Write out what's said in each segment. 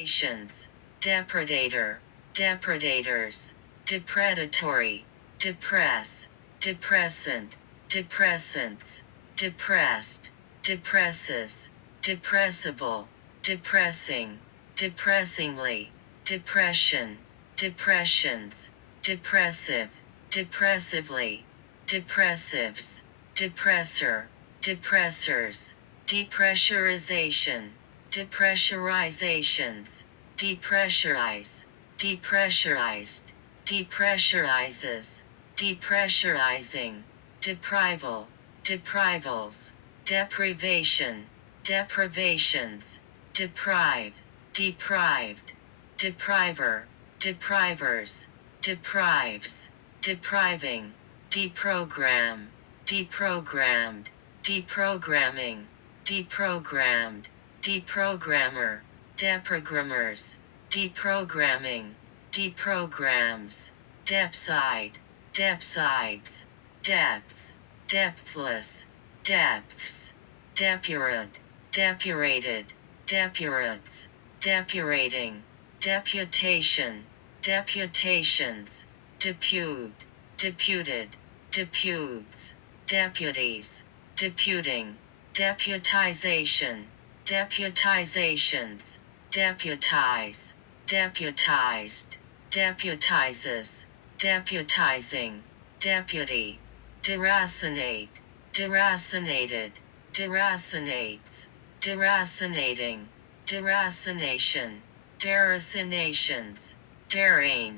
Depredations, depredator, depredators, depredatory, depress, depressant, depressants, depressed, depresses, depressible, depressing, depressingly, depression, depressions, depressive, depressively, depressives, depressor, depressors, depressurization, depressurizations, depressurize, depressurized, depressurizes, depressurizing, deprival, deprivals, deprivation, deprivations, deprive, deprived, depriver, deprivers, deprives, depriving, deprogram, deprogrammed, deprogramming, deprogrammed, deprogrammer, deprogrammers, deprogramming, deprograms, depside, depsides, depth, depthless, depths, depurate, depurated, depurates, depurating, deputation, deputations, depute, deputed, deputes, deputies, deputing, deputization, deputizations, deputize, deputized, deputizes, deputizing, deputy, deracinate, deracinated, deracinates, deracinating, deracination, deracinations, derain,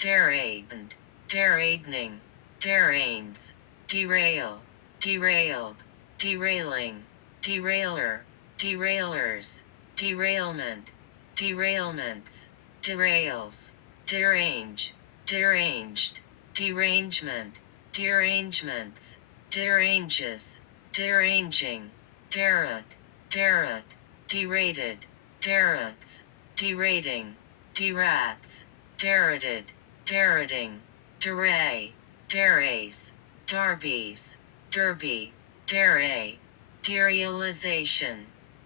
derained, deraidning, derains, derail, derailed, derailing, derailer, derailers, derailment, derailments, derails, derange, deranged, derangement, derangements, deranges, deranging, derot, derot, derated, derats, derating, derats, derated, derating, deray, derays, darbies, derby, deray, derealization,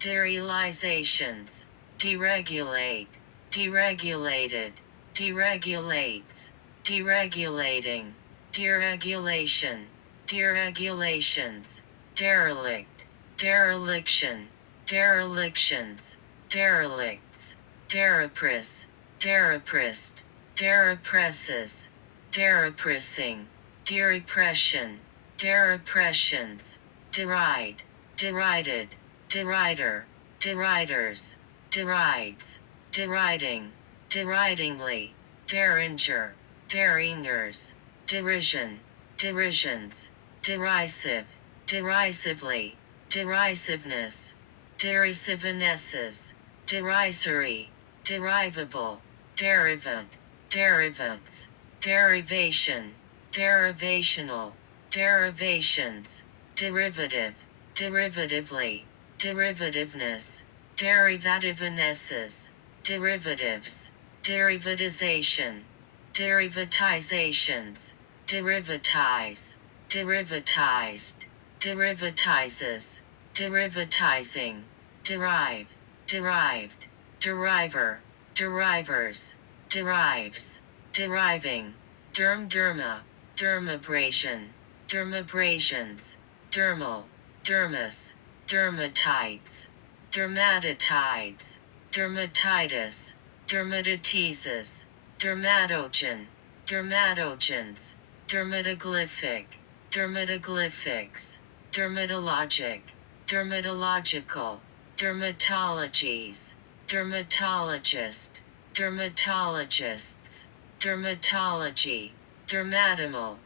derealizations, deregulate, deregulated, deregulates, deregulating, deregulation, deregulations, derelict, dereliction, derelictions, derelicts, deripris, deriprist, deripresses, deripressing, derepression, derepressions, deride, derided, derider, deriders, derides, deriding, deridingly, derringer, derringers, derision, derisions, derisive, derisively, derisiveness, derisivenesses, derisory, derivable, derivant, derivants, derivation, derivational, derivations, derivative, derivatively, derivativeness, derivativenesses, derivatives, derivatization, derivatizations, derivatize, derivatized, derivatizes, derivatizing, derive, derived, deriver, derivers, derives, deriving, derma, dermabrasion, dermabrasions, dermal, dermis, dermatites, dermatitides, dermatitis, dermatitis, dermatogen, dermatogens, dermatoglyphic, dermatoglyphics, dermatologic, dermatological, dermatologies, dermatologist, dermatologists, dermatology, dermatomal,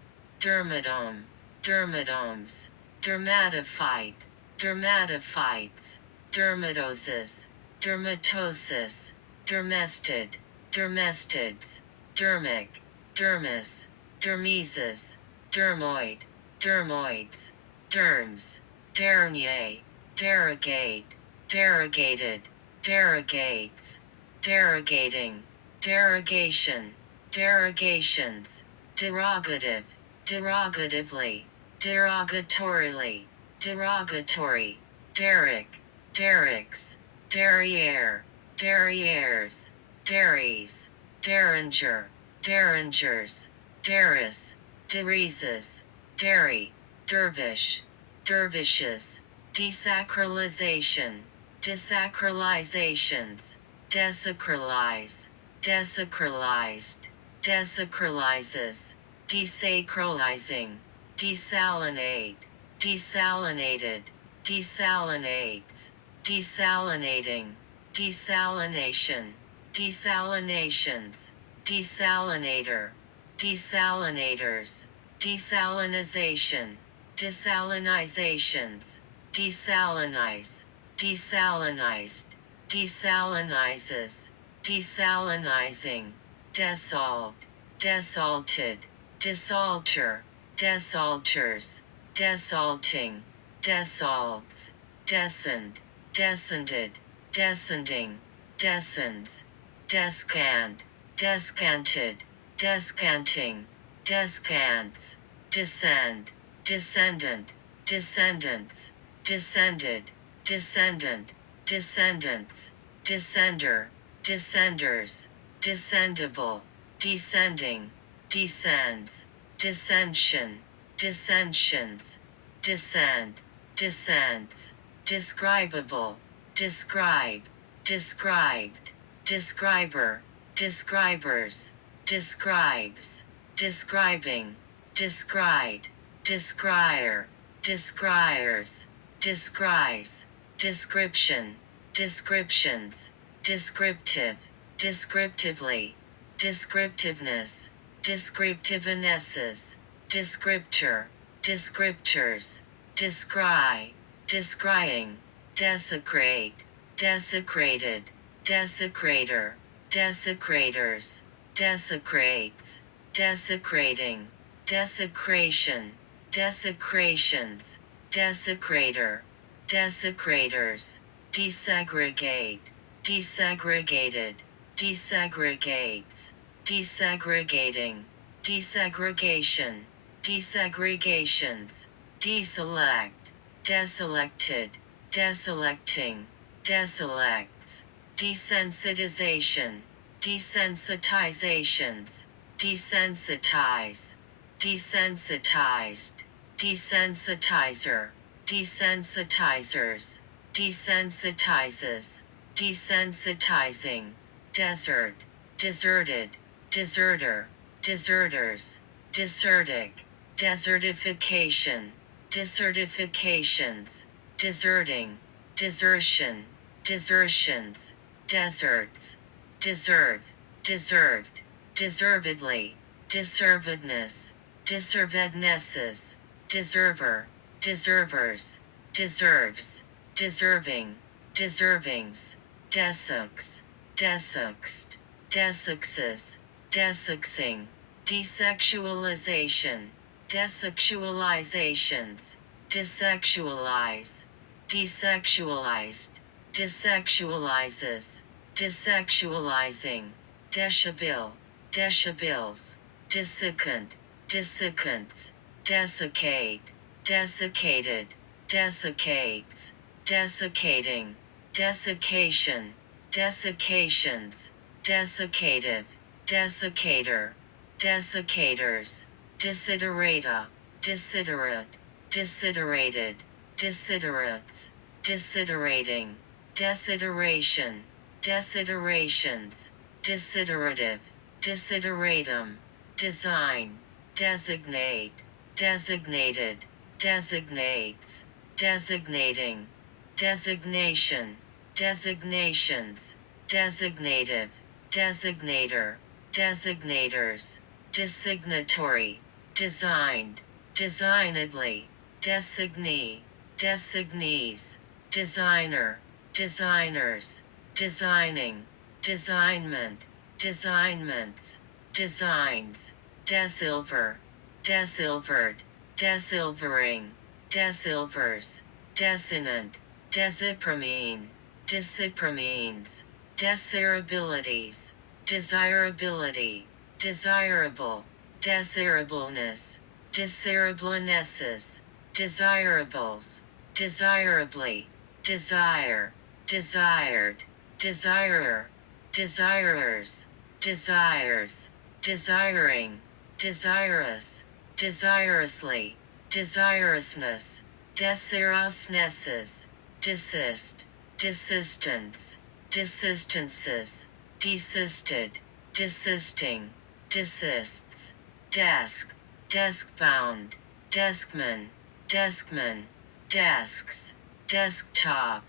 dermatome, dermatomes, dermatophyte, dermatophytes, dermatoses, dermatosis, dermestid, dermestids, dermic, dermis, dermesis, dermoid, dermoids, derms, dernier, derogate, derogated, derogates, derogating, derogation, derogations, derogative, derogatively, derogatorily, derogatory, derrick, derricks, derriere, derrieres, derries, derringer, derringers, derris, dereses, derry, dervish, dervishes, desacralization, desacralizations, desacralize, desacralized, desacralizes, desacralizing, desalinate, desalinated, desalinates, desalinating, desalination, desalinations, desalinator, desalinators, desalinization, desalinizations, desalinize, desalinized, desalinizes, desalinizing, desalted, desalted, desalter, desalters, desalting, desalts, descend, descended, descending, descends, descant, descanted, descanting, descants, descend, descendant, descendants, descended, descendant, descendants, descender, descenders, descendable, descending, descends, dissension, dissensions, descend, descends, describable, describe, described, describer, describers, describes, describing, descried, descrier, descriers, descries, description, descriptions, descriptive, descriptively, descriptiveness, descriptivenesses, descriptor, descriptors, descry, descrying, desecrate, desecrated, desecrator, desecrators, desecrates, desecrating, desecration, desecrations, desecrator, desecrators, desegregate, desegregated, desegregates, desegregating, desegregation, desegregations, deselect, deselected, deselecting, deselects, desensitization, desensitizations, desensitize, desensitized, desensitizer, desensitizers, desensitizes, desensitizing, desert, deserted, deserter, deserters, desertic, desertification, desertifications, deserting, desertion, desertions, deserts, deserve, deserved, deservedly, deservedness, deservednesses, deserver, deservers, deserves, deserving, deservings, desux, desuxed, desuxes, desuxing, desexualization, desexualizations, desexualize, desexualized, desexualizes, desexualizing, deshabil, deshabils, desiccant, desiccants, desiccate, desiccated, desiccates, desiccating, desiccation, desiccations, desiccative, desiccator, desiccators, desiderata, desiderate, desiderated, desiderates, desiderating, desideration, desiderations, desiderative, desideratum, design, designate, designated, designates, designating, designation, designations, designative, designator, designators, designatory, designed, designedly, designee, designees, designer, designers, designing, designment, designments, designs, desilver, desilvered, desilvering, desilvers, desinant, desipramine, desipramines, desirabilities, desirability, desirable, desirableness, desirablenesses, desirables, desirably, desire, desired, desirer, desirers, desires, desiring, desirous, desirously, desirousness, desirousnesses, desist, desistance, desistances, desisted, desisting, desists, desk, desk-bound, deskman, deskman, desks, desktop,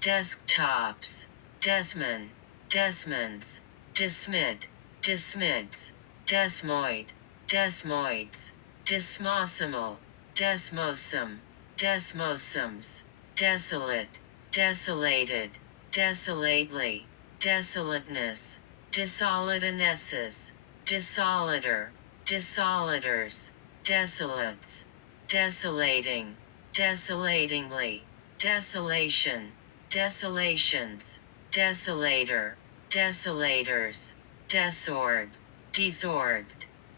desktops, desmond, desmonds, dismid, dismids, desmoid, desmoids, desmosimal, desmosum, desmosums, desolate, desolated, desolately, desolateness, desolatinesses, desolator, desolators, desolates, desolating, desolatingly, desolation, desolations, desolator, desolators, desorb, desorbed,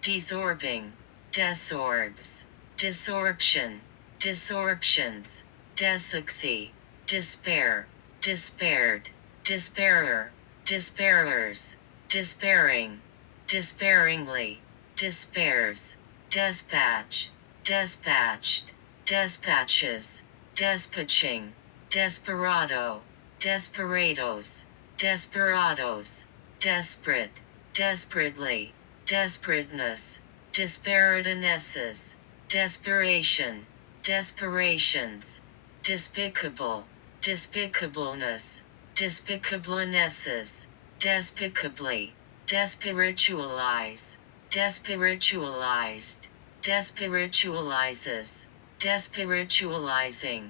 desorbing, desorbs, desorption, desorptions, desuxy, despair, despaired, despairer, despairers, despairing, despairingly, despairs, despatch, despatched, despatches, despatching, desperado, desperados, desperados, desperate, desperately, desperateness, disparatinesses, desperation, desperations, despicable, despicableness, despicablenesses, despicably, despiritualize, despiritualized, despiritualizes, despiritualizing,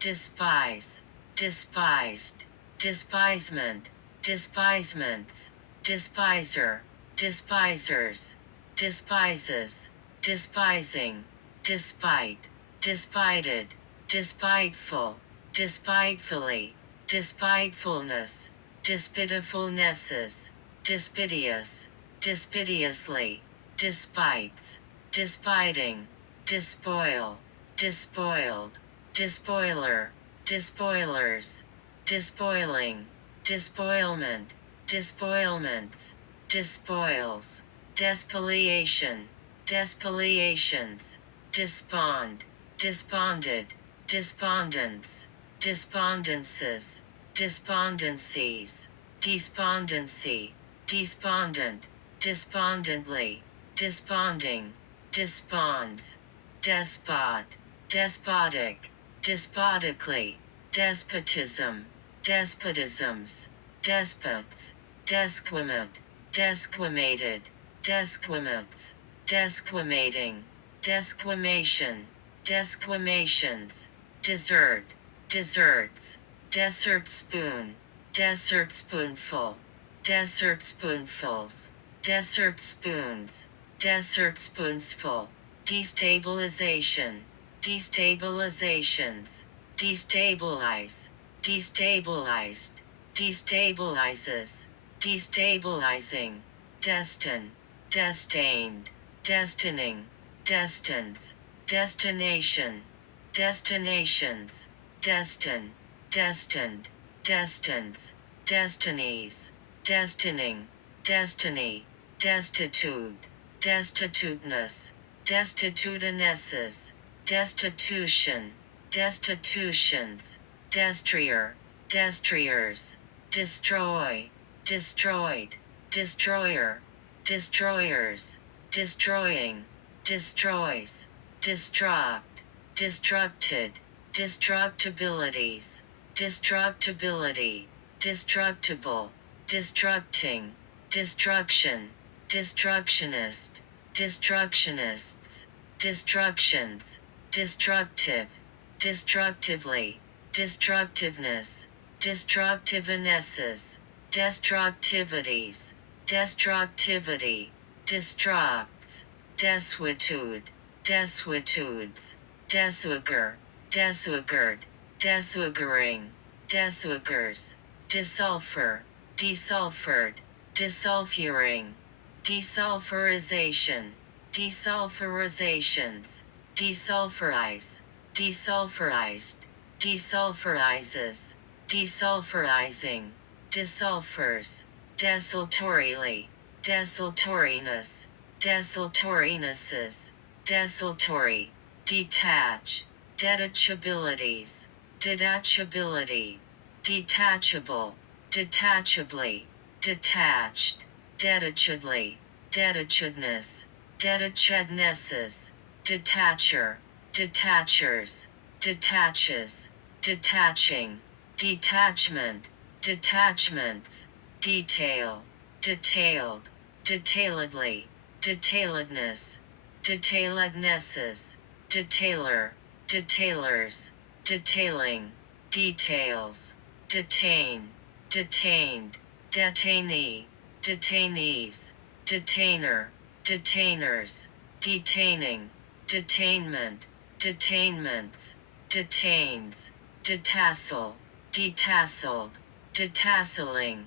despise, despised, despisement, despisements, despiser, despisers, despises, despising, despite, despited, despiteful, despitefully, despitefulness, despitifulnesses, despidious, despidiously, despites, despiting, despoil, despoiled, despoiler, despoilers, despoiling, despoilment, despoilments, despoils, despoliation, despoliations, despond, desponded, despondence, despondences, despondencies, despondency, despondent, despondently, desponding, desponds, despot, despotic, despotically, despotism, despotisms, despots, desquimate, desquimated, desquimats, desquimating, desquimation, desquimations, dessert, desserts, dessert spoon, dessert spoonful, dessert spoonfuls, dessert spoons, dessert spoonsful, destabilization, destabilizations, destabilize, destabilized, destabilizes, destabilizing, destin, destined, destining, destines, destination, destinations, destin, destined, destines, destinies, destining, destiny, destitute, destituteness, destitutinesses, destitution, destitutions, destrier, destriers, destroy, destroyed, destroyer, destroyers, destroying, destroys, destruct, destructed, destructibilities, destructibility, destructible, destructing, destruction, destructionist, destructionists, destructions, destructive, destructively, destructiveness, destructivenesses, destructivities, destructivity, destructs, desuetude, desuetudes, desuager, desuagerd, desuagering, desuagers, desulfur, desulfured, desulfuring, desulfurization, desulfurizations, desulfurize, desulfurized, desulfurizes, desulfurizing, desulfurs, desultorily, desultoriness, desultorinuses, desultory, detach, detachabilities, detachability, detachable, detachably, detached, detachedly, detachedness, detachednesses, detacher, detachers, detaches, detaching, detachment, detachments, detail, detailed, detailedly, detailedness, detailednesses, detailer, detailers, detailing, details, detain, detained, detainee, detainees, detainer, detainers, detaining, detainment, detainments, detains, detassel, detasseled, detasseling,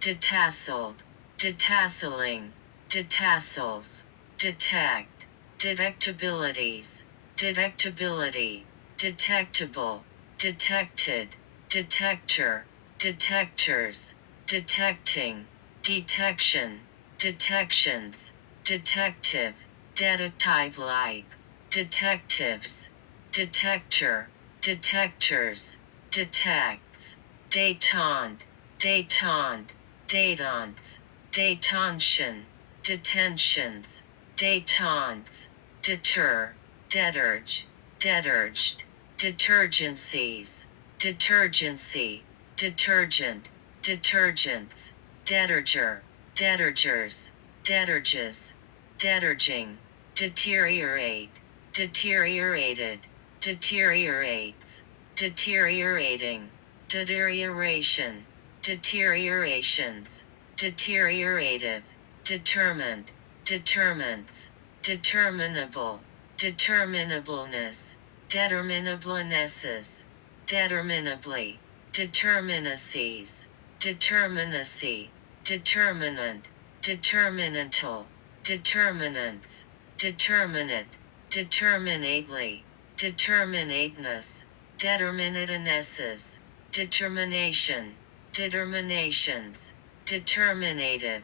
detasseled, detasseling, detassels, detect, detectabilities, detectability, detectable, detected, detector, detectors, detecting, detection, detections, detective, detective-like, detectives, detector, detectors, detects, détente, détente, détents, détention, detentions, détentes, deter, deterge, deterged, detergencies, detergency, detergent, detergents, deterger, detergers, deterges, deterging, deteriorate, deteriorated, deteriorates, deteriorating, deterioration, deteriorations, deteriorative, determined, determines, determinable, determinableness, determinablenesses, determinably, determinacies, determinacy, determinant, determinantal, determinants, determinate, determinately, determinateness, determinatenesses, determination, determinations, determinative,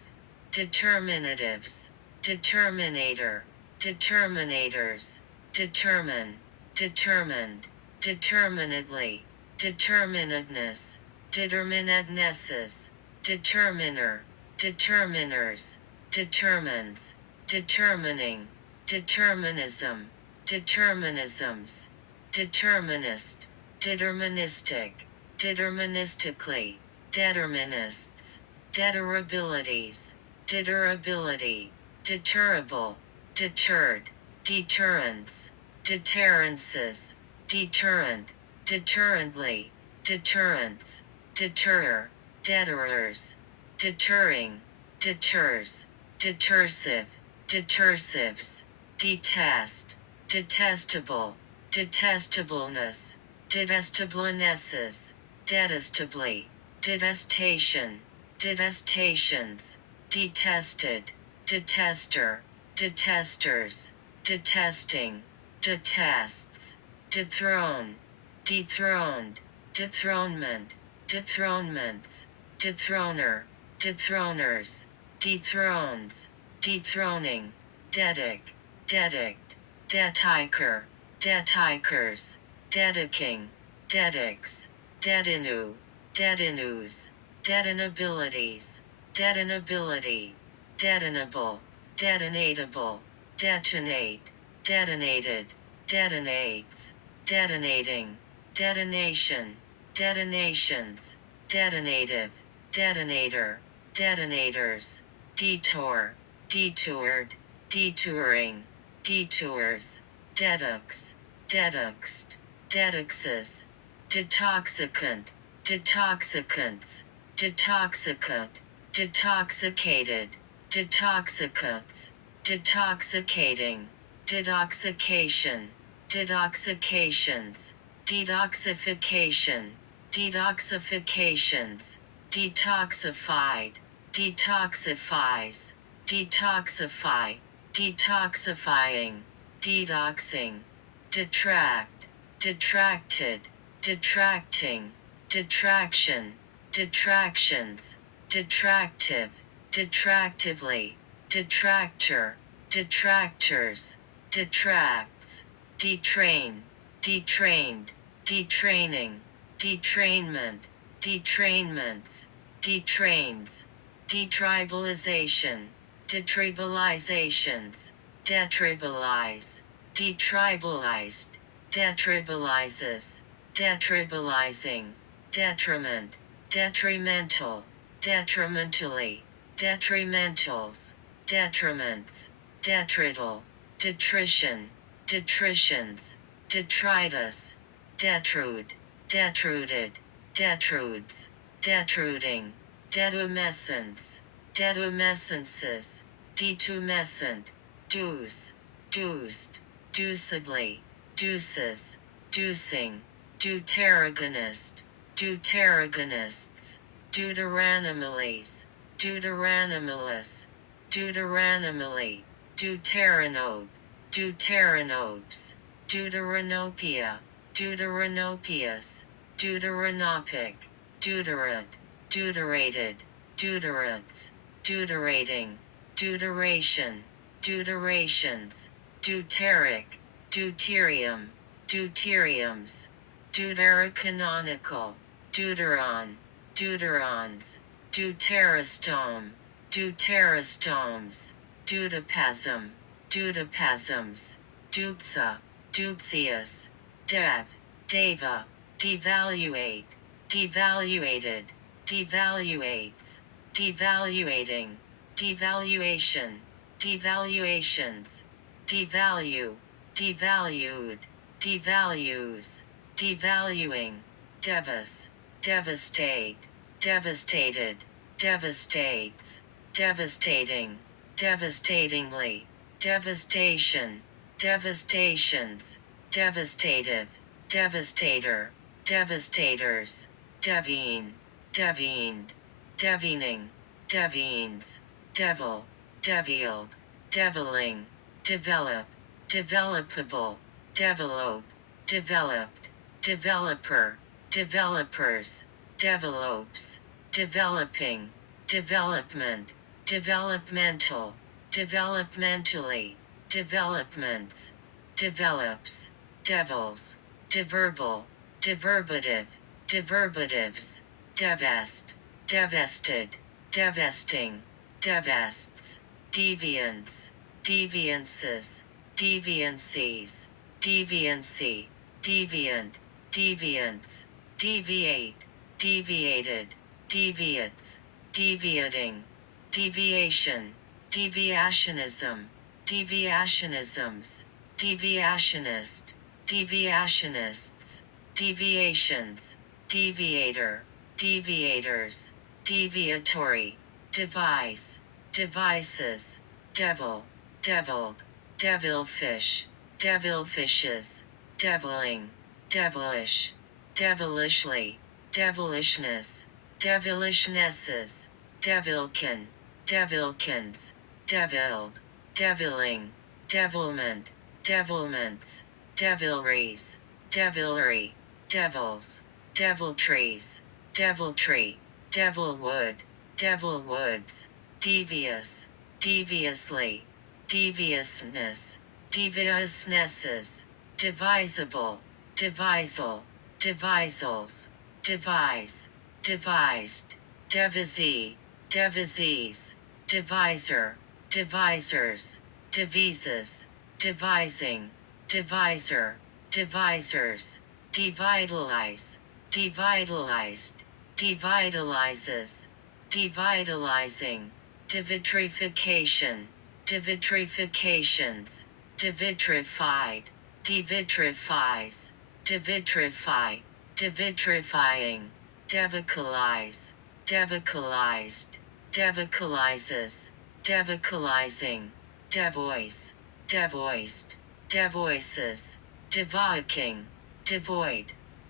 determinatives, determinator, determinators, determine, determined, determinedly, determinedness, determinednesses, determiner, determiners, determines, determining, determinism, determinisms, determinist, deterministic, deterministically, determinists, deterabilities, deterability, deterrable, deterred, deterrence, deterrences, deterrent, deterrently, deterrence, deterrer, deterrers, deterring, deters, detersive, detersives, detest, detestable, detestableness, detestablenesses, detestably, detestation, detestations, detested, detester, detesters, detesting, detests, dethrone, dethroned, dethronement, dethronements, dethroner, dethroners, dethrones, dethroning, dedic, dedict, dediker, dedikers, dedicing, dedicks, dedinu, dedinus, detonabilities, detonability, detonable, detonatable, detonate, detonated, detonates, detonating, detonation, detonations, detonative, detonator, detonators, detour, detoured, detouring, detours, dedux, deduxed, deduxes, detoxicant, detoxicants, detoxicant, detoxicated, detoxicants, detoxicating, detoxication, detoxications, detoxification, detoxifications, detoxified, detoxifies, detoxify, detoxifying, detoxing, detract, detracted, detracting, detraction, detractions, detractive, detractively, detractor, detractors, detracts, detrain, detrained, detraining, detrainment, detrainments, detrains, detribalization, detribalizations, detribalize, detribalized, detribalizes, detribalizing, detriment, detrimental, detrimentally, detrimentals, detriments, detrital, detrition, detritions, detritus, detrude, detruded, detrudes, detruding, detumescence, detumescences, detumescent, deuce, deuced, deucedly, deuces, deucing, deuteragonist, deuteragonists, deuteranimales, deuteranimales, deuteranimally, deuteranope, deuteranopes, deuteranopia, deuteranopias, deuteranopic, deuterate, deuterated, deuterates, deuterating, deuteration, deuterations, deuteric, deuterium, deuteriums, deuterocanonical, deuteron, deuterons, deuterostome, deuterostomes, deutapasm, deutapasms, deutsa, deutsius, dev, deva, devaluate, devaluated, devaluates, devaluating, devaluation, devaluations, devalue, devalued, devalues, devaluing, devas, devastate, devastated, devastates, devastating, devastatingly, devastation, devastations, devastative, devastator, devastators, devine, devined, devining, devines, devil, deviled, deviling, develop, developable, develop, developed, developer, developers, develops, developing, development, developmental, developmentally, developments, develops, devils, diverbal, diverbative, diverbatives, devest, devested, devesting, devests, deviance, deviances, deviancies, deviancy, deviant, deviants, deviate, deviated, deviates, deviating, deviation, deviationism, deviationisms, deviationist, deviationists, deviations, deviator, deviators, deviatory, devise, devices, devil, deviled, devilfish, devilfishes, deviling, devilish, devilishly, devilishness, devilishnesses, devilkin, devilkins, devilled, deviling, devilment, devilments, devilries, devilry, devils, deviltries, deviltry, devilwood, devilwoods, devious, deviously, deviousness, deviousnesses, divisible, devisal, devisals, devise, devised, devisee, devisees, divisor, divisors, devises, devising, divisor, divisors, devitalize, devitalized, devitalizes, devitalizing, devitrification, devitrifications, devitrified, devitrifies, devitrify, devitrifying, devicalize, devicalized, devicalizes, devicalizing, devoice, devoiced, devoices, devoicing, devoid,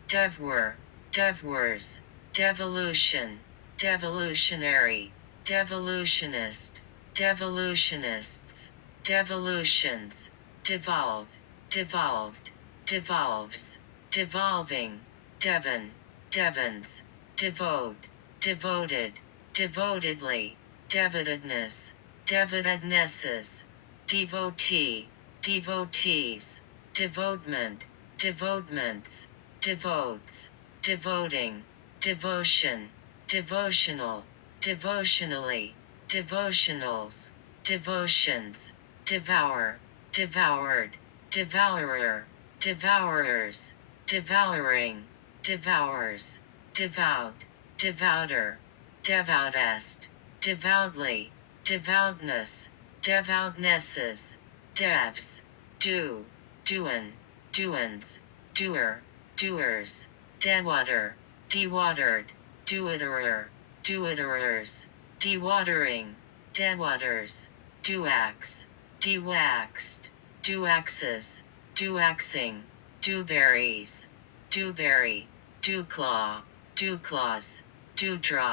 devwere, devwers, devolution, devolutionary, devolutionist, devolutionists, devolutions, devolve, devolved, devolves, devolving, devon, devons, devote, devoted, devotedly, devotedness, devotednesses, devotee, devotees, devotement, devotements, devotes, devoting, devotion, devotional, devotionally, devotionals, devotions, devour, devoured, devourer, devourers, devouring, devours, devout, devouter, devoutest, devoutly, devoutness, devoutnesses, devs, do, doin, doins, doer, doers, dewater, dewatered, doiterer, doiterers, dewatering, dewaders, duax, dewaxed, duaxes, duaxing, dewberries, dewberry, dewclaw, dewclaws, dewdrop.